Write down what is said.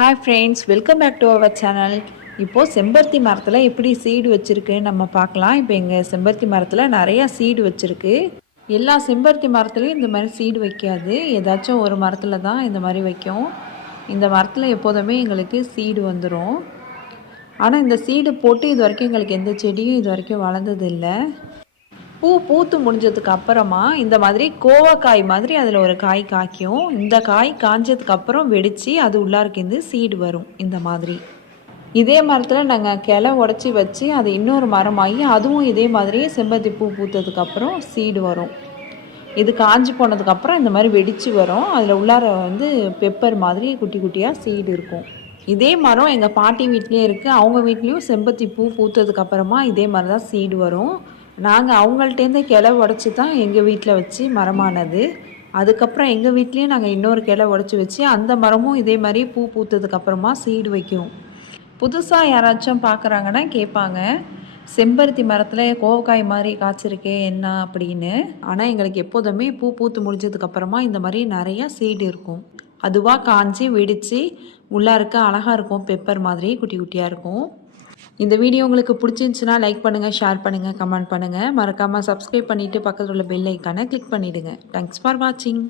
Hi friends, welcome back to our channel. இப்போது செம்பருத்தி மரத்தில் எப்படி சீடு வச்சுருக்குன்னு நம்ம பார்க்கலாம். இப்போ எங்கள் செம்பருத்தி மரத்தில் நிறையா சீடு வச்சுருக்கு. எல்லா செம்பருத்தி மரத்துலையும் இந்த மாதிரி சீடு வைக்காது, ஏதாச்சும் ஒரு மரத்தில் தான் இந்த மாதிரி வைக்கும். இந்த மரத்தில் எப்போதுமே எங்களுக்கு சீடு வந்துடும். ஆனால் இந்த சீடு போட்டு இது வரைக்கும் எங்களுக்கு எந்த செடியும் இது வரைக்கும் வளர்ந்ததில்லை. பூ பூத்து முடிஞ்சதுக்கு அப்புறமா இந்த மாதிரி கோவக்காய் மாதிரி அதில் ஒரு காய் காய்க்கும். இந்த காய் காஞ்சதுக்கு அப்புறம் வெடித்து அது உள்ளார்க்கிந்து சீடு வரும். இந்த மாதிரி இதே மரத்தில் நாங்கள் கிளை உடச்சி வச்சு அது இன்னொரு மரமாகி அதுவும் இதே மாதிரி செம்பருத்தி பூ பூத்ததுக்கப்புறம் சீடு வரும். இது காஞ்சி போனதுக்கப்புறம் இந்த மாதிரி வெடித்து வரும். அதில் உள்ளார பெப்பர் மாதிரி குட்டி குட்டியாக சீடு இருக்கும். இதே மரம் எங்கள் பாட்டி வீட்லேயே இருக்குது. அவங்க வீட்லேயும் செம்பருத்தி பூ பூத்ததுக்கப்புறமா இதே மாதிரி தான் சீடு வரும். நாங்கள் அவங்கள்ட்டேருந்து கிளை உடச்சி தான் எங்கள் வீட்டில் வச்சு மரமானது. அதுக்கப்புறம் எங்கள் வீட்லேயும் நாங்கள் இன்னொரு கிளை உடச்சி வச்சு அந்த மரமும் இதே மாதிரி பூ பூத்ததுக்கப்புறமா சீடு வைக்கும். புதுசாக யாராச்சும் பார்க்குறாங்கன்னா கேட்பாங்க, செம்பருத்தி மரத்தில் கோவக்காய் மாதிரி காய்ச்சிருக்கே என்ன அப்படின்னு. ஆனால் எங்களுக்கு எப்போதுமே பூ பூத்து முடிஞ்சதுக்கப்புறமா இந்த மாதிரி நிறையா சீடு இருக்கும். அதுவாக காஞ்சி வெடித்து உள்ளாருக்க அழகாக இருக்கும். பெப்பர் மாதிரி குட்டி குட்டியாக இருக்கும். இந்த வீடியோ உங்களுக்கு பிடிச்சிருந்துச்சுன்னா லைக் பண்ணுங்கள், ஷேர் பண்ணுங்கள், கமெண்ட் பண்ணுங்கள். மறக்காமல் சப்ஸ்கிரைப் பண்ணிவிட்டு பக்கத்தில் உள்ள பெல் ஐக்கானை கிளிக் பண்ணிவிடுங்க. தேங்க்ஸ் ஃபார் வாட்சிங்.